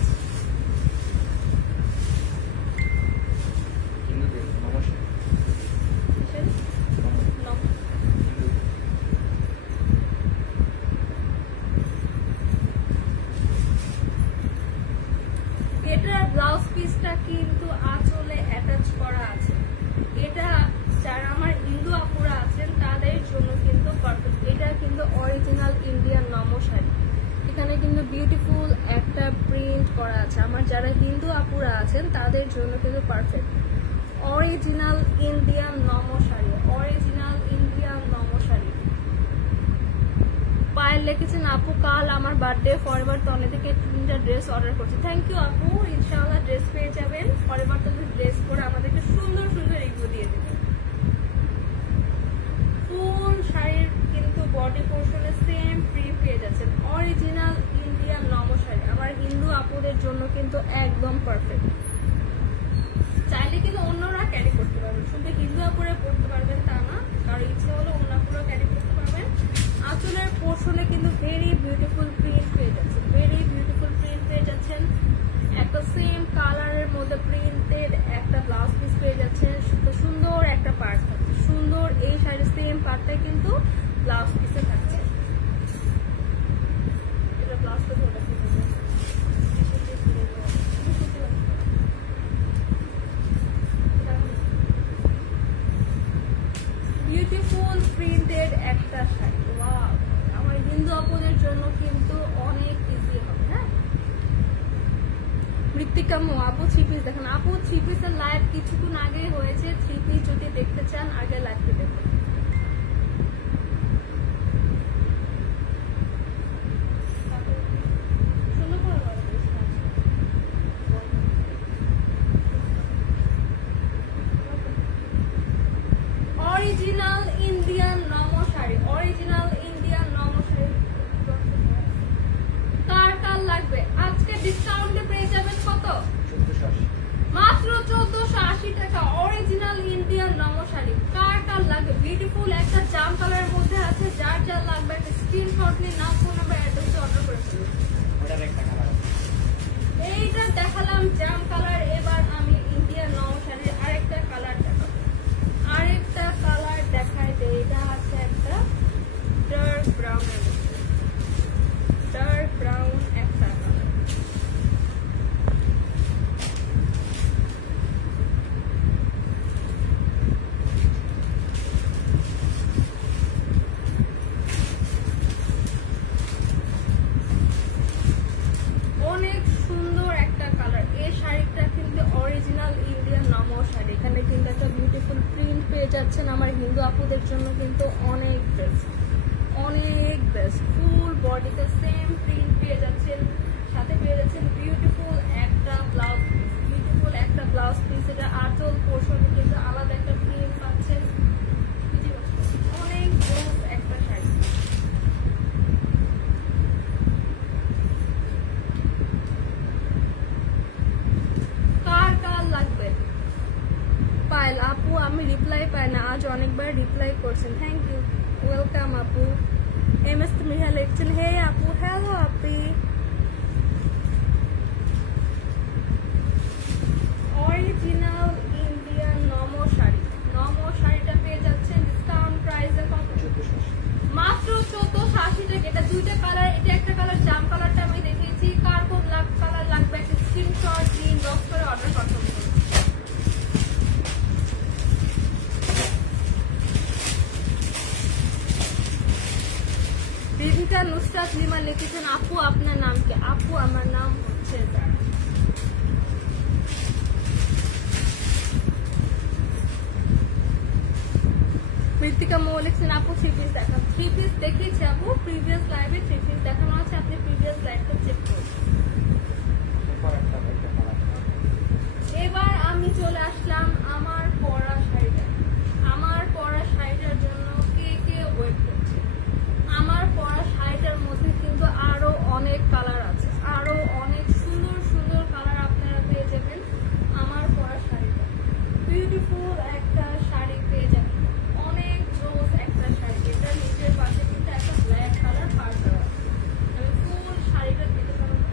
হিন্দুদের নমস্কার। এটার ব্লাউজ পিসটা কিন্তু আঁচলে অ্যাটাচ করা আছে। এটা যারা আমার হিন্দু আপুরা আছেন তাদের জন্য কিন্তু পারফেক্ট। এটা কিন্তু অরিজিনাল ইন্ডিয়ান নমো শাড়ি, এখানে কিন্তু বিউটিফুল একটা প্রিন্ট করা আছে। আমার যারা হিন্দু আপুরা আছেন তাদের জন্য কিন্তু পারফেক্ট। অরিজিনাল ইন্ডিয়ান নমো শাড়ি, অরিজিনাল ইন্ডিয়ান নমো শাড়ি। পায়েল লিখেছেন আপু কাল আমার বার্থডে, ফরএভার তনে থেকে 3টা ড্রেস অর্ডার করছি। থ্যাংক ইউ আপু, ইনশাআল্লাহ ড্রেস পেয়ে যাবেন। ফরএভার তনে ড্রেস পরে আমাদেরকে সুন্দর সুন্দর রিভিউ দিয়ে দেবেন। ফুল শাড়ির কিন্তু বডি পোর্শনে সেম প্রিন্ট পেয়ে যাচ্ছেন, অরিজিনাল ইন্ডিয়ান নমো শাড়ি। আমার হিন্দু আপুদের জন্য কিন্তু একদম পারফেক্ট। চাইলে কিন্তু অন্যরা ক্যারি করতে পারবেন, শুধু হিন্দু আপুরা পড়তে পারবেন তা না, কারো ইচ্ছে হলো অন্য আপুরা ক্যারি করতে পারবেন। আঁচলের পোর্শনে কিন্তু ভেরি বিউটিফুল প্রিন্ট পেয়ে যাচ্ছেন, ভেরি বিউটিফুল প্রিন্ট পেয়ে যাচ্ছেন। একটা সেম কালারের মধ্যে প্রিন্টেড একটা ব্লাউজ পিস পেয়ে যাচ্ছেন, সুন্দর একটা পার্ট থাকছে, সুন্দর এই শাড়ির সেম পার্টটাই কিন্তু ব্লাউজ পিসে থাকছে। এটা ব্লাউজ পিস ওটা বিউটিফুল প্রিন্টেড একটা শাড়ি। ওয়াও, আমার হিন্দু আপুদের জন্য কিন্তু অনেক ইজি হবে। হ্যাঁ, মৃত্তিকা মো আপু 3 পিস দেখেন। আপু 3 পিসের লাইভ কিছুক্ষণ আগে হয়েছে, 3 পিস যদি দেখতে চান আগে লাইভটি দেখুন। অরিজিনাল ইন্ডিয়ান নমো শাড়ি, অরিজিনাল ইন্ডিয়ান নমো শাড়ি। কার কার লাগবে আজকে ডিসকাউন্টে পেয়ে যাবেন কত? 1480, মাত্র 1480 টাকা অরিজিনাল ইন্ডিয়ান নমো শাড়ি। কার কার লাগবে? বিউটিফুল একটা জাম কালারের মধ্যে আছে, যার যার লাগবে একটা স্ক্রিনশট নিয়ে নাম ফোন নাম্বার অ্যাড্রেসে অর্ডার করে ফেলুন। ওটার একটা কালার আছে। এইটা দেখালাম জাম কালার, এবার আমি ইন্ডিয়ান নমো শাড়ির আরেকটা কালার দেখাবো। আরেকটা কালার দেখাই দেয়, এটা আছে একটা ডার্ক ব্রাউনের মধ্যে, ডার্ক ব্রাউন একটা কালার। শাড়ি। এখানে কিন্তু একটা বিউটিফুল প্রিন্ট পেয়ে যাচ্ছেন। আমার হিন্দু আপুদের জন্য কিন্তু অনেক বেস্ট, অনেক বেস্ট। ফুল বডিতে সেম প্রিন্ট পেয়ে যাচ্ছেন, সাথে পেয়ে যাচ্ছেন বিউটিফুল একটা ব্লাউজ পিস, বিউটিফুল একটা ব্লাউজ পিস। এটা আঁচল পোর্শনে কিন্তু আলাদা একটা প্রিন্ট পাচ্ছেন। অনেক জোস একটা শাড়ি। কার কার লাগবে? পায়েল আপু, আমি রিপ্লাই পাই না, আজ অনেকবার রিপ্লাই করছেন, থ্যাংক ইউ, ওয়েলকাম আপু। এম এস মিহা লিখছেন হে আপু, হ্যালো আপি। অরিজিনাল ইন্ডিয়ান নমো শাড়ি, নমো শাড়িটা পেয়ে যাচ্ছেন ডিসকাউন্ট প্রাইসে কত? মাত্র 1480 টাকা। এটা দুইটা কালার, এটা একটা কালার জাম কালারটা আমি দেখিয়েছি। কার কোন কালার লাগবে একটা স্ক্রিনশট দিন, বক্স করে অর্ডার করতে হবে। রিধিকা নুসরাত লিমা লিখেছেন আপু আপনার নাম কি? আপু আমার নাম হচ্ছে জারা। মৃত্তিকা মৌ লিখছেন আপু 3 পিস দেখান। 3 পিস দেখিয়েছি আপু, প্রিভিয়াস লাইভে 3 পিস দেখানো আছে, আপনি প্রিভিয়াস লাইভটা চেক করুন। এবার আমি চলে আসলাম আমার পরা শাড়িটা। আমার পরা শাড়িটার জন্য কে কে ওয়েট করছে? আমার পরা শাড়িটার মধ্যে কিন্তু আরো অনেক কালার আছে, আরো অনেক সুন্দর সুন্দর কালার আপনারা পেয়ে যাবেন। আমার পরা শাড়িটা বিউটিফুল একটা শাড়ি পেয়ে যাবেন, অনেক জোস একটা শাড়ি। এটা নিচের পাশে কিন্তু একটা ব্ল্যাক কালার পার দেওয়া আছে। আমি ফুল শাড়িটা দিতে পারবো।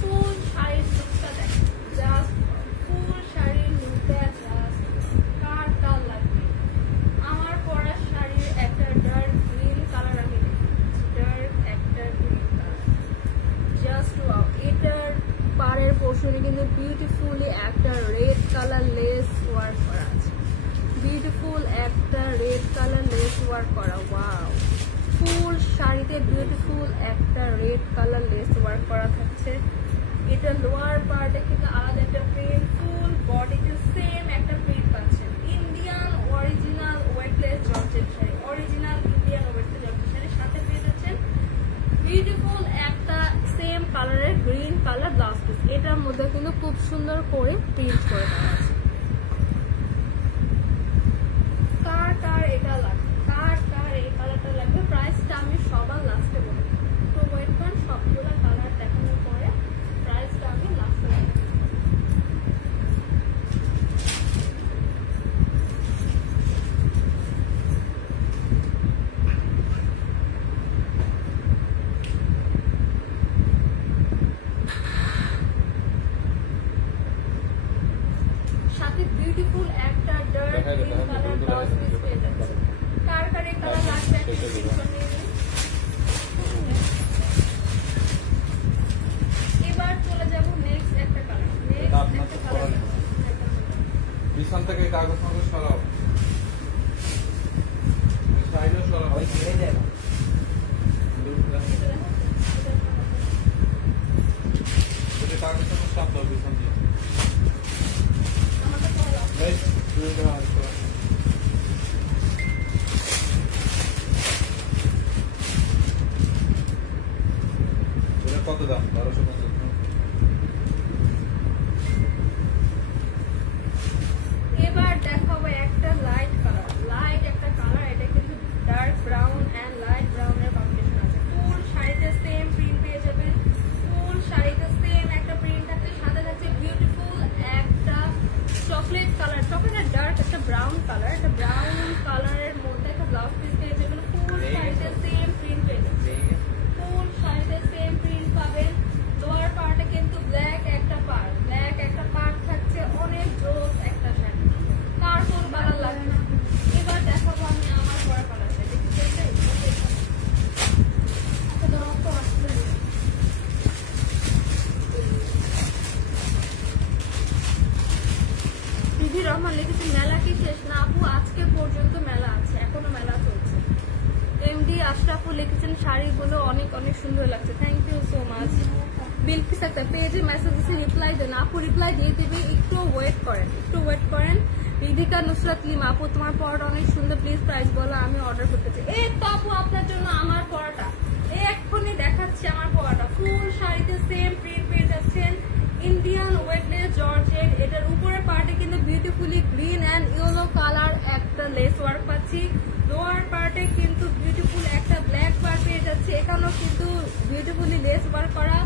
ফুল শাড়ির লুকটা দেখেন, জাস্ট ফুল শাড়ির লুকটা জাস্ট কার কার লাগবে? আমার পরা শাড়ির একটা ডার্ক গ্রিন কালার আমি দেখেছি, ডার্ক একটা গ্রিন কালার, জাস্ট ওয়াও। এটার পাড়ের পোর্শনে কিন্তু বিউটিফুলি একটা রেড কালার লেস ওয়ার্ক করা আছে, বিউটিফুল একটা রেড কালার লেস ওয়ার্ক করা, ওয়াও। ফুল শাড়িতে বিউটিফুল একটা রেড কালার লেস ওয়ার্ক করা থাকছে। এটা লোয়ার পার্টে কিন্তু আলাদা একটা প্রিন্ট, ফুল বডিতে সেম একটা প্রিন্ট পাচ্ছেন। Indian original weightless georgette sari, original Indian weightless georgette sari, সাথে পেয়ে যাচ্ছেন বিউটিফুল একটা সেম কালারের গ্রিন কালার ব্লাউজ পিস। এটার মধ্যে কিন্তু খুব সুন্দর করে প্রিন্ট করে দেওয়া আছে। কার কার এটা লাগবে? কার কার এই কালারটা লাগবে? প্রাইসটা আমি সবার লাস্টে বলবো, তো ওয়েট করেন, সবগুলো কালার দেখানোর পরে প্রাইসটা আমি লাস্টে বলবো। সাথে বিউটিফুল একটা dark green colour blouse piece পেয়ে যাচ্ছে। কার কার এই কালার লাগবে একটা স্ক্রিনশট নিয়ে নিন। এবার চলে যাব নেক্সট একটা কালার, নেক্সট একটা কালার। পিছন থেকে কাগজ মাগজ সরাও, সাইডে সরাও, ওই ছেড়ে দেয় না। কাগজ মাগজ সব দাও পিছন দিয়ে। আমাকে পড়া লাগবে। এই তুই দাও আসো। এটা কত দাম? 1250। এবার দেখাবো একটা লাইট কালার, লাইট একটা কালার। এটা কিন্তু ডার্ক ব্রাউন এন্ড লাইট ব্রাউনের কম্বিনেশন আছে। ফুল শাড়িতে সেম প্রিন্ট পেয়ে যাবেন, ফুল শাড়িতে সেম একটা প্রিন্ট থাকছে, সাথে থাকছে বিউটিফুল একটা চকলেট কালার, চকলেট ডার্ক একটা ব্রাউন কালার, একটা ব্রাউন কালারের মধ্যে একটা ব্লাউজ পিস পেয়ে যাবেন। ফুল শাড়িতে সেম প্রিন্ট পেয়ে যাবেন, ফুল শাড়িতে সেম প্রিন্ট পাবেন। লোয়ার পার্টে কিন্তু ব্ল্যাক একটা পার্ট, ব্ল্যাক একটা পার্ট থাকছে, অনেক জোস একটা শাড়ি। কার কোন কালার লাগবে? এবার দেখাবো আমি আমার পরা কালারটা, দেখি এটাই রক্ত আসলে। দিদি রহমান লিখেছেন মেলা কি শেষ? না আপু, আজকে পর্যন্ত মেলা আছে, এখনো মেলা চলছে। এমডি আশরাফুল লিখেছেন শাড়িগুলো অনেক অনেক সুন্দর লাগছে, thank you so much. Bilkis একটা পেজে মেসেজ দিচ্ছে রিপ্লাই দেন, আপু রিপ্লাই দিয়ে দিবি, একটু ওয়েট করেন। রিধিকা নুসরাত লিমা, আপু তোমার পড়াটা অনেক সুন্দর, প্লিজ প্রাইস বলো, আমি অর্ডার করতে চাই। এই তো আপু আপনার জন্য আমার পড়াটা এক্ষুনি দেখাচ্ছি, আমার পড়াটা ফুল শাড়িতে সেম প্রিন্ট পেয়ে যাচ্ছেন, ইন্ডিয়ান ওয়েটলেস জর্জেট। এটার উপরের পার্টে কিন্তু beautifully green and yellow colour একটা লেস ওয়ার্ক পাচ্ছি, লোয়ার পার্টে কিন্তু বিউটিফুল একটা ব্ল্যাক পার্ট পেয়ে যাচ্ছে, এখানেও কিন্তু বিউটিফুলি লেস ওয়ার্ক করা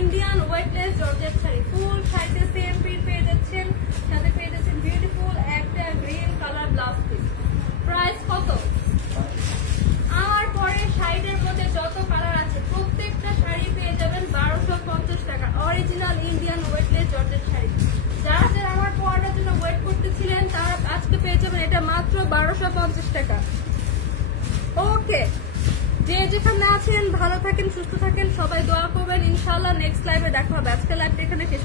ইন্ডিয়ান ওয়েটলেস জর্জেট শাড়ি। ফুল শাড়িতে সেম প্রিন্ট পেয়ে যাচ্ছেন, সাথে পেয়ে যাচ্ছেন বিউটিফুল একটা green colour blouse piece. Price কত? আমার পরে শাড়িটার মধ্যে যত কালার আছে প্রত্যেকটা শাড়ি পেয়ে যাবেন 1250 টাকা, original Indian weightless georgette sari. যারা যারা আমার পড়ার জন্য ওয়েট করতেছিলেন তারা আজকে পেয়ে যাবেন এটা মাত্র 1250 টাকা। ওকে, যে যেখানে আছেন ভালো থাকেন, সুস্থ থাকেন, সবাই দোয়া করবেন, ইনশাআল্লাহ নেক্সট লাইভে দেখা হবে। আজকে লাইভটা এখানে শেষ